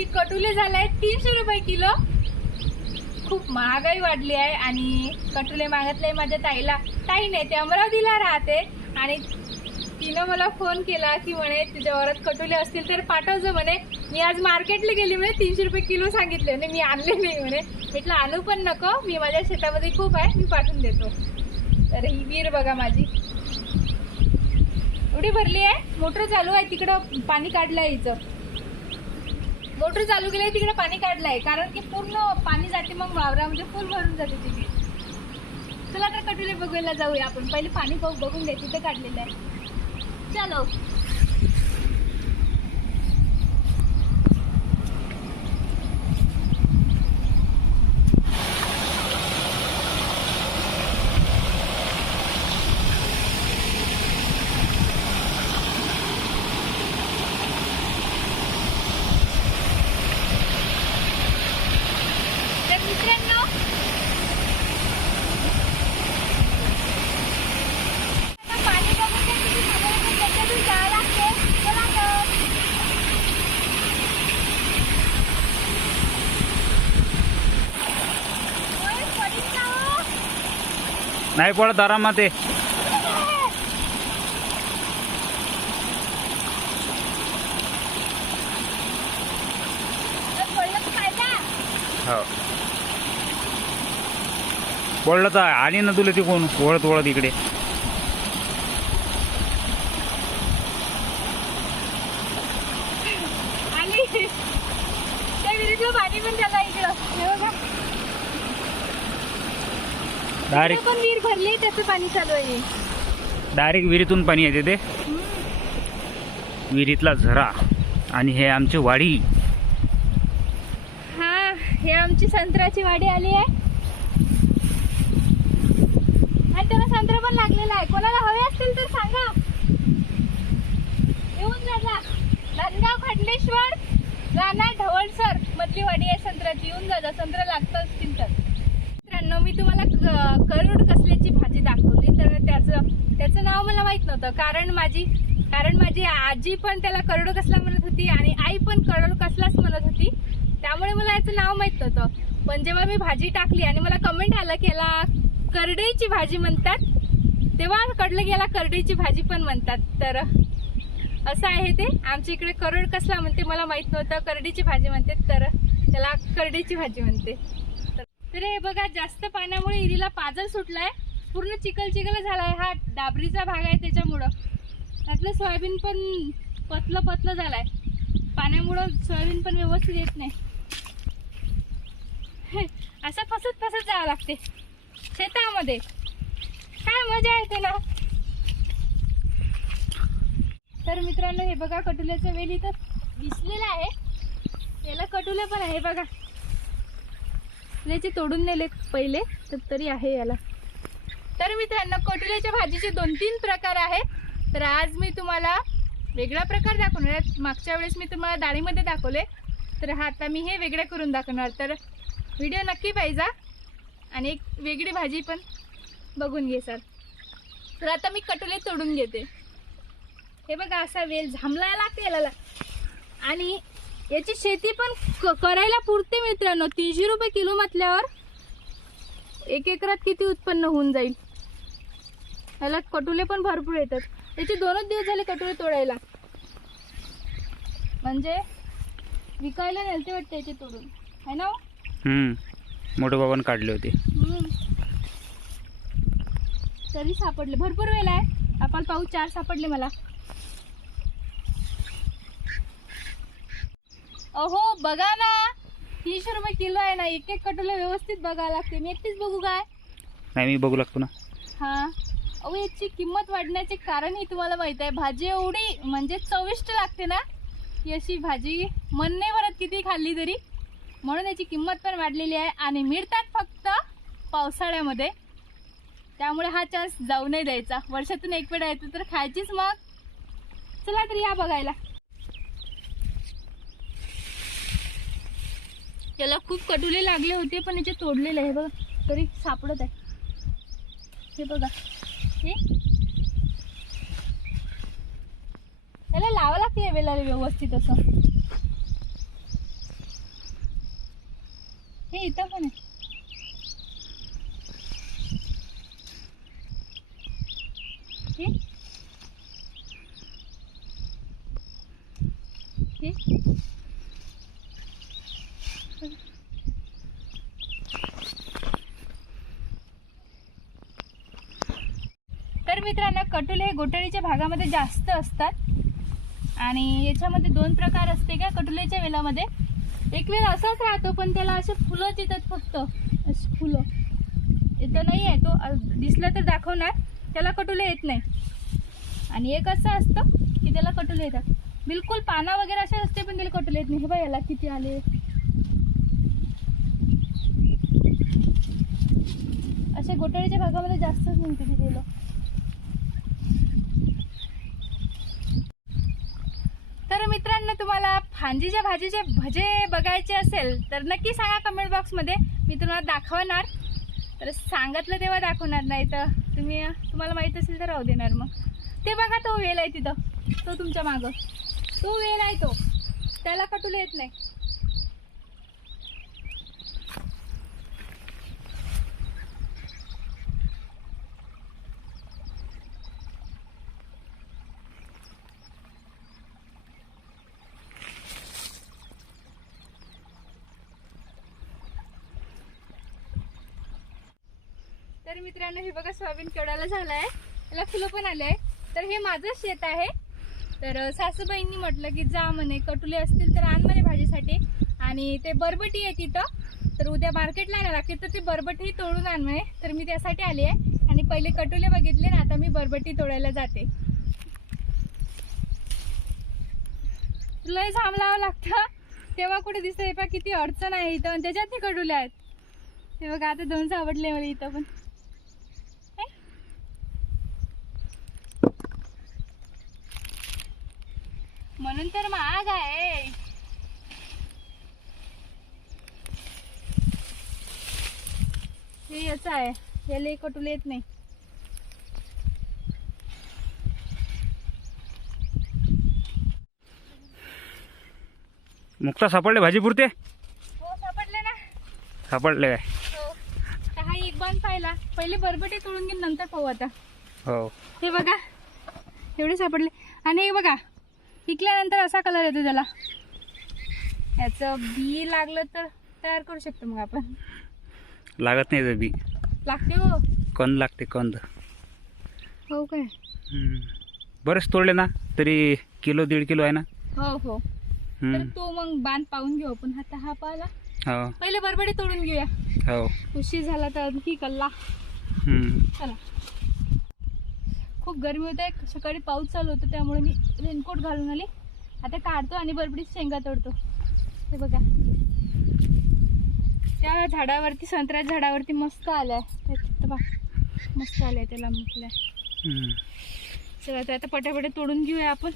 की कटुले झालाय तीनशे रुपये किलो. खूप महागाई वाढली आहे आणि कटुले मागितले माझ्या ताईला. ताई नाही ते अमरावतीला राहते आणि तिनं मला फोन केला की म्हणे तुझ्या वरात कटुले असतील तर पाठवजो म्हणे. मी आज मार्केटला गेली म्हणे तीनशे रुपये किलो सांगितले म्हणे मी आणले नाही म्हणे. म्हटलं आणू पण नको मी माझ्या शेतामध्ये खूप आहे मी पाठवून देतो. तर ही वीर बघा माझी. एवढी भरली आहे मोटर चालू आहे तिकडं पाणी काढलं आहे हिचं. मोटर चालू केली तिकडे पाणी काढलंय. कारण की पूर्ण पाणी जाते मग वावरामध्ये म्हणजे फुल भरून जाते तिथे. चला तर कटुले बघायला जाऊया आपण. पहिले पाणी बघ बघून घ्या तिथे काढलेलं आहे. चलो तर मित्रांनो आता पाणी बघून घ्या किती साधारण त्याच्यातून जावं लागते चला तर. ओय, पडीत ना हो. नाही पडत आरामात ते. पडलं तर फायदा. हो. पडलं तर आणि ना तुला ती कोण? ओळत ओळत इकडे. पाणी पण त्याला इकडं. डायरेक्ट पण विहीर भरली त्याचं पाणी चालू आहे. डायरेक्ट विहिरीतून पाणी येते ते. विहिरीतला झरा आणि हे आमची वाडी. हा हे आमची संत्र्याची वाडी आली आहे. आणि त्याला संत्र पण लागलेला आहे. कोणाला हवे असतील तर सांगा. येऊन जा जा. धनगाव खंडेश्वर राणा ढवळसर मधली वाडी आहे संत्र्याची. येऊन जा जा. संत्र लागत असतील तर मित्रांनो मी तुम्हाला क- करोड कसल्याची भाजी दाखवली तर त्याचं त्याचं नाव मला माहीत नव्हतं. कारण माझी कारण माझी आजी पण त्याला करोड कसला म्हणत होती आणि आई पण करोड कसलाच म्हणत होती. त्यामुळे मला याचं नाव माहीत नव्हतं. पण जेव्हा मी भाजी टाकली आणि मला कमेंट आलं की याला करडईची भाजी म्हणतात तेव्हा कळलं की याला करडईची भाजी पण म्हणतात. तर असं आहे ते. आमच्या इकडे करोड कसला म्हणते मला माहीत नव्हतं. करडीची भाजी म्हणते तर त्याला करडीची भाजी म्हणते. तर- हे बघा जास्त पाण्यामुळे इरीला पाजर सुटलाय. पूर्ण चिकल चिकल झालाय. हा डाबरीचा भाग आहे त्याच्यामुळं. त्यातलं सोयाबीन पण पतलं पतलं झालाय. पाण्यामुळं सोयाबीन पण व्यवस्थित येत नाही. असं फसत फसत जावं लागते. शेतामध्ये. काय मजा येते ना? तर मित्रांनो हे बघा कटुल्याचं वेल इथं दिसलेलं आहे. याला कटुले पण आहे बघा. याचे तोडून नेले पहिले तर तरी आहे याला. तर मित्रांनो कटुल्याच्या भाजीचे दोन तीन प्रकार आहेत. तर आज मी तुम्हाला वेगळा प्रकार दाखवणार आहे. मागच्या वेळेस मी तुम्हाला डाळीमध्ये दाखवले. तर हा आता मी हे वेगळं करून दाखवणार. तर व्हिडिओ नक्की पाहिजा आणि एक वेगळी भाजी पण बघून घे सर. तर आता मी कटोले तोडून घेते. हे बघा असा वेल झांबलायला लागते याला. आणि याची शेती पण करायला पुरते मित्रांनो. तीनशे रुपये किलो म्हटल्यावर एक एकरात किती उत्पन्न होऊन जाईल? याला कटुले पण भरपूर येतात. त्याचे दोनच दिवस झाले कटुले तोडायला. म्हणजे विकायला नेलते वाटते याचे तोडून. है ना हो? हम्म. मोठे बाबांनी काढले होते. तरी सापडले. भरपूर वेळ आहे. आपण पाहू चार सापडले मला. अहो बघा ना. तीनशे रुपये किलो आहे ना एक एक कटोला व्यवस्थित बघावं लागते. मी एकटीच बघू काय? नाही मी बघू लागतो ना. हा. अहो याची किंमत वाढण्याचे कारणही तुम्हाला माहीत आहे. भाजी एवढी म्हणजे चविष्ट लागते ना. की अशी भाजी मन नाही भरत किती खाल्ली तरी. म्हणून याची किंमत पण वाढलेली आहे. आणि मिळतात फक्त पावसाळ्यामध्ये. त्यामुळे हा चान्स जाऊ नाही द्यायचा. वर्षातून एक वेळा येतो तर खायचीच मग. चला तर या बघायला. याला खूप कटुले लागले होते पण याचे तोडलेले आहे. बघा तरी सापडत आहे. हे बघा. हे? याला लावा लागते या वेळेला व्यवस्थित असं. हे इथं पण आहे हे हे तर मित्रांनो कटोले हे गोटळीच्या भागामध्ये जास्त असतात. आणि याच्यामध्ये दोन प्रकार असते का कटुलेच्या वेलामध्ये? एक वेळ असाच राहतो पण त्याला असे फुलंच येतात फक्त. अशी फुलं. इथं नाही आहे तो दिसला तर दाखवणार. त्याला कटुले येत नाही. आणि एक असं असतं की त्याला कटुले येतात. बिलकुल पाना वगैरे असे असते पण त्याला कटोले येत नाही. हे बघ याला किती आले. असे गोटळीच्या भागामध्ये जास्तच निघते ती वेलं तर मित्रांनो तुम्हाला फांजीच्या भाजीचे भजे बघायचे असेल तर नक्की सांगा कमेंट बॉक्समध्ये मी तुम्हाला दाखवणार. तर सांगितलं तेव्हा दाखवणार नाही तर तुम्ही तुम्हाला माहीत असेल तर राहू देणार मग. ते बघा तो वेल आहे तिथं. तो तुमच्या मागं. तो वेल आहे तो. त्याला कटुला येत नाही. तर मित्रांनो हे बघा सोयाबीन केवढ्याला झालाय. आहे त्याला फुलं पण आले आहे तर हे माझं शेत आहे. तर सासूबाईंनी म्हटलं की जा म्हणे कटुले असतील तर आण म्हणे भाजीसाठी. आणि ते बरबटी आहे तिथं. तर उद्या मार्केटला आणायला लागते. तर ते बरबटी तोडून आण म्हणे. तर मी त्यासाठी आली आहे. आणि पहिले कटुले बघितले ना आता मी बरबटी तोडायला जाते. लय झाम लावावं लागतं. तेव्हा कुठे दिसतंय पा किती अडचण आहे इथं. आणि त्याच्यात ते कटुले आहेत. हे बघा आता दोन सावडले मला इथं पण. म्हणून तर महाग आहे. हे याचं आहे. याला कटुल येत नाही. मुक्ता सापडले भाजी पुरते? हो सापडले ना. सापडले. काय हो हा एक बांध पाहिला. पहिले बरबटे तोडून घेऊन नंतर पाहू आता. हो. हे बघा. एवढे सापडले. आणि हे बघा. पिकल्यानंतर असा कलर येतो त्याला. याचं बी लागलं तर तयार करू शकतो मग आपण. लागत नाही ते बी लागते हो. कंद लागते कंद. हो काय? हम्म. बरेच तोडले ना तरी किलो दीड किलो आहे ना? हो हो. तर. तो मग बांध पाहून घेऊ आपण. आता हा पाहिला. हो. पहिले बरबडे तोडून घेऊया. हो. उशीर झाला तर आणखी कल्ला. चला. खूप गरमी होत सकाळी पाऊस चालू होता त्यामुळे मी रेनकोट घालून आली. आता काढतो आणि बरबडी शेंगा तोडतो. हे बघा. त्या झाडावरती संत्र्या झाडावरती मस्त आलाय. मस्त आलाय त्याला म्हटलंय. चला ते आता पटापटे तोडून घेऊया आपण.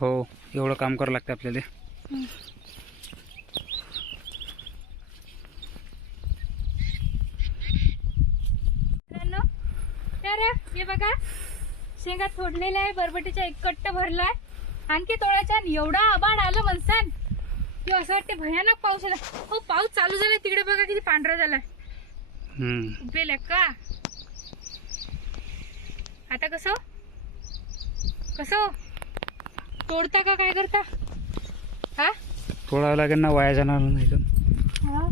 हो एवढं काम करावं लागतं आपल्याला. तर हे बघा. शेंगा तोडलेल्या आहे बरबटीचा एक कट्ट भरलाय. आणखी तोडायचा आणि एवढा आबाड आलं म्हणसान की असं वाटते भयानक पाऊस आला. हो पाऊस चालू झाला तिकडे बघा किती पांढरा झालाय. उभेल का? आता कसं कसं तोडता का काय करता? हा? तोडावं लागेल ना वाया जाणार नाही तर. हा?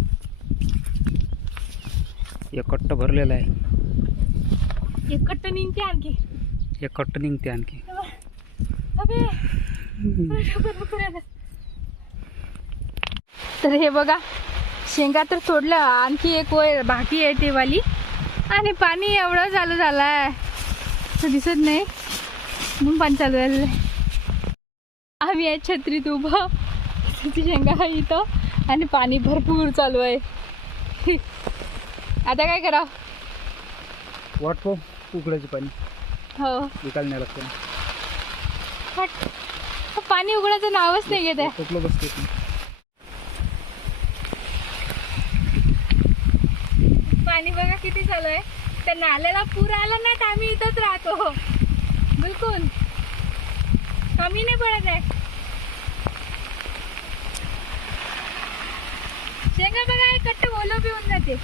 एक कट्ट भरलेला आहे. एक कट्ट निघते आणखी. एक कट्ट निघते आणखी. तर हे बघा शेंगा तर तोडल्या आणखी एक वय बाकी आहे ते वाली. आणि पाणी एवढं चालू झालंय. असं दिसत नाही. म्हणून पाणी चालू झालेलं आहे आम्ही आहे छत्रीत उभं. तिची शेंगा आहे इथं. आणि पाणी भरपूर चालू आहे. आता काय करावं? वाटतो उकडायचं पाणी. हो. विकायला नाही लागतं पण पाणी उघडायचं नावच नाही घेत आहे. कुठलं बसते पाणी बघा किती चालू आहे. त्या नाल्याला पूर आला नाही तर आम्ही इथंच राहतो. बिलकुल. कमी नाही पडत आहे. शेंगा बघा कट्ट ओलो पिऊन जाते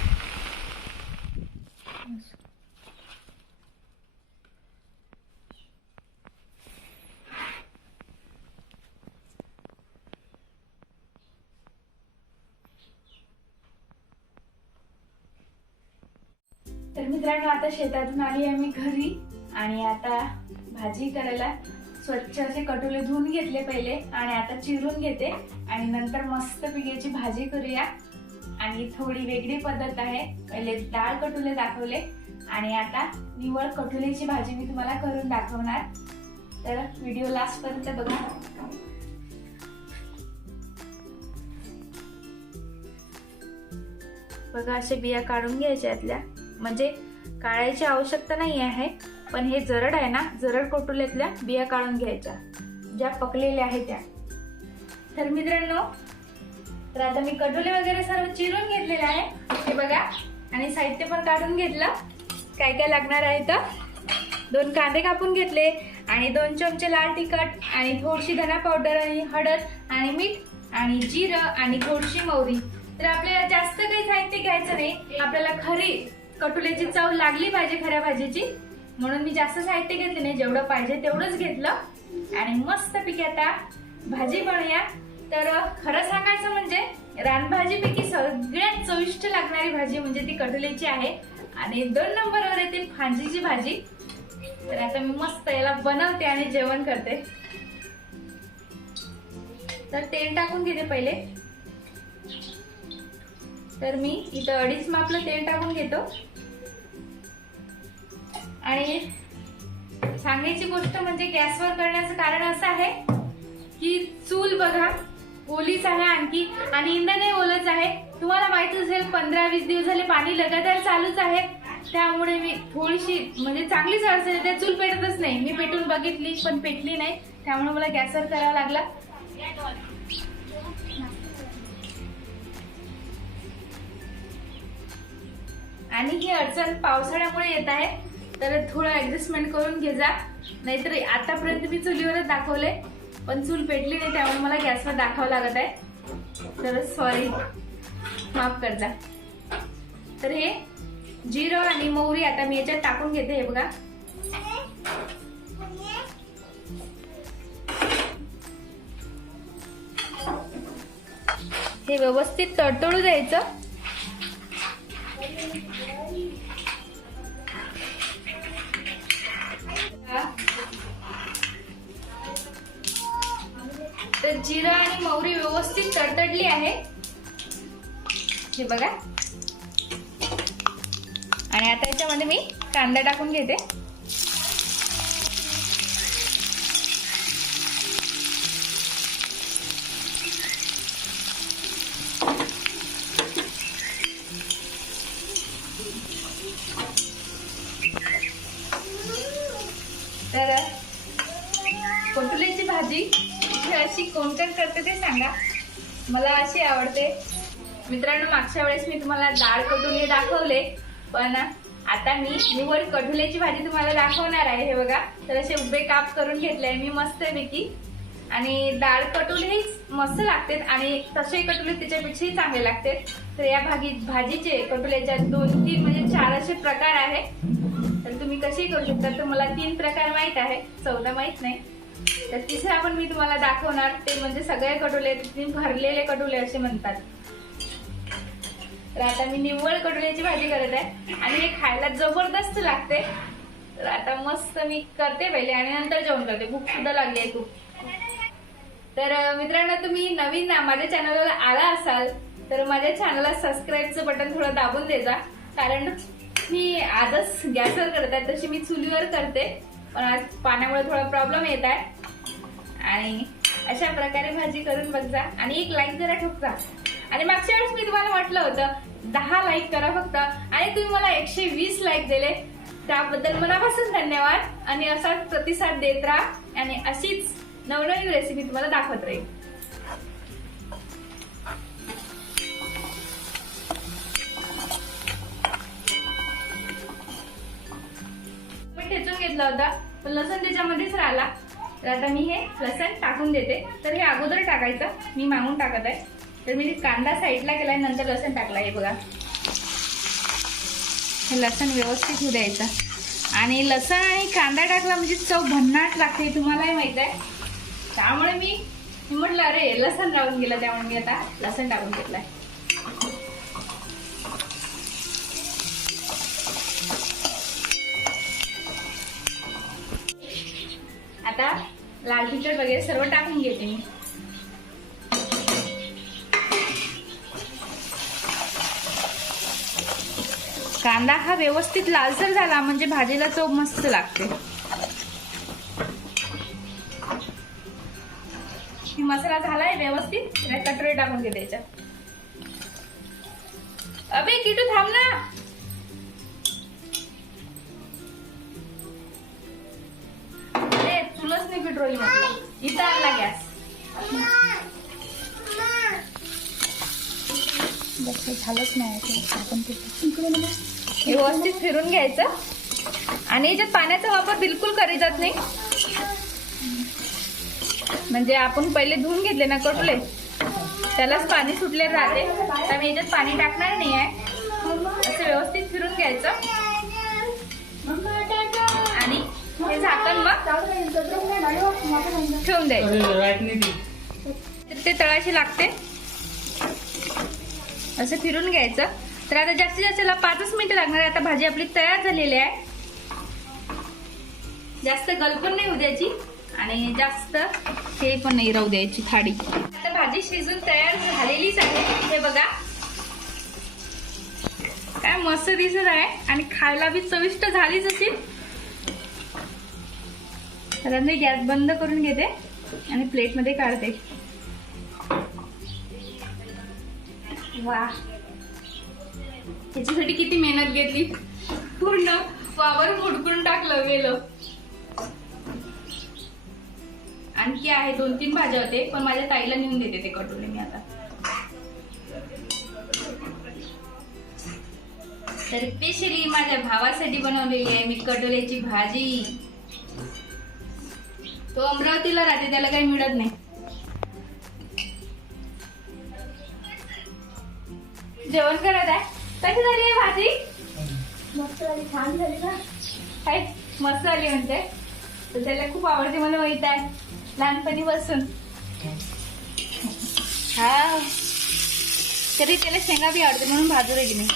तर मित्रांनो आता शेतातून आली आहे मी घरी आणि आता भाजी करायला स्वच्छ असे कटोले धुवून घेतले पहिले आणि आता चिरून घेते. आणि नंतर मस्त पिग्याची भाजी करूया. आणि थोडी वेगळी पद्धत आहे. पहिले डाळ कटोले दाखवले. आणि आता निवळ कटोलेची भाजी मी तुम्हाला करून दाखवणार. तर व्हिडिओ लास्ट पर्यंत बघा. बघा असे बिया काढून घ्यायच्या यातल्या म्हणजे काढायची आवश्यकता नाही आहे पण हे जरड आहे ना जरड कोटुल्यातल्या बिया काढून घ्यायच्या ज्या पकलेल्या आहेत त्या. तर मित्रांनो तर आता मी कटोले वगैरे सर्व चिरून घेतलेले आहे. हे बघा आणि साहित्य पण काढून घेतलं. काय काय लागणार आहे तर दोन कांदे कापून घेतले आणि दोन चमचे लाल तिखट आणि थोडीशी धना पावडर आणि हळद आणि मीठ आणि जिरं आणि थोडीशी मोहरी. तर आपल्याला जास्त काही साहित्य घ्यायचं नाही. आपल्याला खरी कटुल्याची चव लागली पाहिजे खऱ्या भाजीची. म्हणून मी जास्त साहित्य घेतले नाही. जेवढं पाहिजे तेवढंच घेतलं. आणि मस्त पिके आता भाजी बनूया तर खरं सांगायचं म्हणजे रानभाजीपैकी सगळ्यात चविष्ट लागणारी भाजी म्हणजे ती कटुल्याची आहे. आणि दोन नंबरवर येते फांजीची भाजी. तर आता मी मस्त याला बनवते आणि जेवण करते. तर तेल टाकून घेते पहिले. तर मी इथं अडीच मापलं तेल टाकून घेतो. आणि सांगायची गोष्ट म्हणजे गॅसवर करण्याचं कारण असं आहे की चूल बघा ओलीच आहे आणखी. आणि इंधनही ओलच आहे. तुम्हाला माहीत असेल पंधरा वीस दिवस झाले पाणी लगातार चालूच आहे. त्यामुळे मी थोडीशी म्हणजे चांगलीच अडचण येते चूल पेटतच नाही. मी पेटून बघितली पण पेटली नाही. त्यामुळे मला गॅसवर करावं लागला. आणि ही अडचण पावसाळ्यामुळे येत आहे. तर थोडं ऍडजस्टमेंट करून घे जा. नाहीतर आतापर्यंत मी चुलीवरच दाखवले पण चूल पेटली नाही त्यामुळे मला गॅसवर दाखवावं लागत आहे. तर सॉरी माफ करजा. तर हे जिरं आणि मोहरी आता मी याच्यात टाकून घेते हे बघा. हे व्यवस्थित तडतडू द्यायचं. तर जिरा आणि मोहरी व्यवस्थित तडतडली आहे. हे बघा. आणि आता याच्यामध्ये मी कांदा टाकून घेते तर कोटुल्याची भाजी इथे अशी कोण कोण करते ते सांगा मला अशी आवडते. मित्रांनो मागच्या वेळेस मी तुम्हाला डाळ कटुले दाखवले पण आता मी निवड कटुल्याची भाजी तुम्हाला दाखवणार आहे. हे बघा तर असे उभे काप करून घेतले मी मस्त पैकी आणि डाळ कटुलेही मस्त लागते आणि तसे कटुले त्याच्यापेक्षाही चांगले लागतात तर या भाजी भाजीचे कटुल्याच्या दोन तीन म्हणजे चार असे प्रकार आहे. तर तुम्ही कसेही करू शकता तर मला तीन प्रकार माहीत आहे. चौदा माहीत नाही. तर तिसरा पण मी तुम्हाला दाखवणार ते म्हणजे सगळे कटोले भरलेले कटोले असे म्हणतात. तर आता मी निव्वळ कटोल्याची भाजी करत आहे आणि हे खायला जबरदस्त लागते. तर आता मस्त मी करते पहिले आणि नंतर जेवण करते. भूक सुद्धा लागली आहे खूप. तर मित्रांनो तुम्ही नवीन ना माझ्या चॅनलवर आला असाल तर माझ्या चॅनलला सबस्क्राईबचं बटन थोडं दाबून देजा. कारण मी आजच गॅसवर करत आहे तशी मी चुलीवर करते. पण आज पाण्यामुळे थोडा प्रॉब्लेम येत आहे. आणि अशा प्रकारे भाजी करून बघ जा आणि एक लाईक जरा ठोकजा. आणि मागच्या वेळेस मी तुम्हाला म्हटलं होतं दहा लाईक करा फक्त. आणि तुम्ही मला एकशे वीस लाईक दिले. त्याबद्दल मनापासून धन्यवाद. आणि असाच प्रतिसाद देत राहा. आणि अशीच नवनवीन रेसिपी तुम्हाला दाखवत राहील. ठेचून घेतला होता पण लसूण त्याच्यामध्येच राहिला. तर आता मी हे लसण टाकून देते. तर हे अगोदर टाकायचं. मी मागून टाकत आहे. तर मी कांदा साईडला केलाय नंतर लसण टाकला हे बघा. हे लसण व्यवस्थित होऊ द्यायचं. आणि लसण आणि कांदा टाकला म्हणजे चव भन्नाट लागते तुम्हालाही माहीत आहे. त्यामुळे मी म्हटलं अरे लसण लावून गेलं त्यामुळे मी आता लसण टाकून घेतलं आहे आता लाल तिखट वगैरे सर्व टाकून घेते मी. कांदा हा व्यवस्थित लालसर झाला म्हणजे भाजीला चव मस्त लागते. मसाला झालाय व्यवस्थित कटोरी टाकून घे त्याच्यात अबे किटू थांब ना. नाही पेट्रोल इथं आणला गॅस. झालंच नाही आपण व्यवस्थित फिरून घ्यायचं. आणि याच्यात पाण्याचा वापर बिलकुल करी जात नाही. म्हणजे आपण पहिले धुवून घेतले ना कटले त्यालाच पाणी सुटले राहते. तर मी याच्यात पाणी टाकणार नाही आहे असं व्यवस्थित फिरून घ्यायचं. झाकण मग. ठेवून द्यायचं ते. तळाशी लागते. असं फिरून घ्यायचं. तर आता जास्तीत जास्त याला पाचच मिनिटं लागणार आहे. आता भाजी आपली तयार झालेली आहे. जास्त गलपण नाही होऊ द्यायची. आणि जास्त हे पण नाही राहू द्यायची थाळी. आता भाजी शिजून तयार झालेलीच आहे. हे बघा. काय मस्त दिसत आहे. आणि खायला बी चविष्ट झालीच असेल. आता मी गॅस बंद करून घेते आणि प्लेटमध्ये काढते. वा. त्याच्यासाठी किती मेहनत घेतली? पूर्ण वावर मुडकून टाकलं गेलं. आणखी आहे दोन तीन भाज्या होते पण माझ्या ताईला नेऊन देते ते कटोरे मी आता. तर स्पेशली माझ्या भावासाठी बनवलेली आहे मी कटोल्याची भाजी. तो अमरावतीला राहते त्याला काही मिळत नाही. जेवण करत आहे. कशी झाली आहे भाजी? मस्त झाली छान झाली ना. काय मस्त आली म्हणते. तर त्याला खूप आवडते मला माहीत आहे. लहानपणी बसून हा. तरी त्याला शेंगा बी आवडते म्हणून भाजू राहिली मी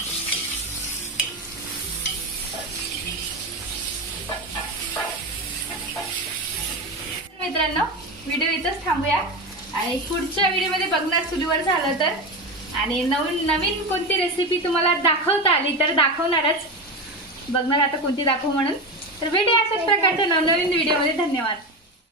मित्रांनो व्हिडिओ इथंच थांबूया. आणि पुढच्या व्हिडिओमध्ये बघणार चुलीवर झालं तर. आणि नवीन नवीन कोणती रेसिपी तुम्हाला दाखवता आली तर दाखवणारच. बघणार आता कोणती दाखवू म्हणून. तर भेटूया अशाच प्रकारच्या नवनवीन व्हिडिओमध्ये. धन्यवाद.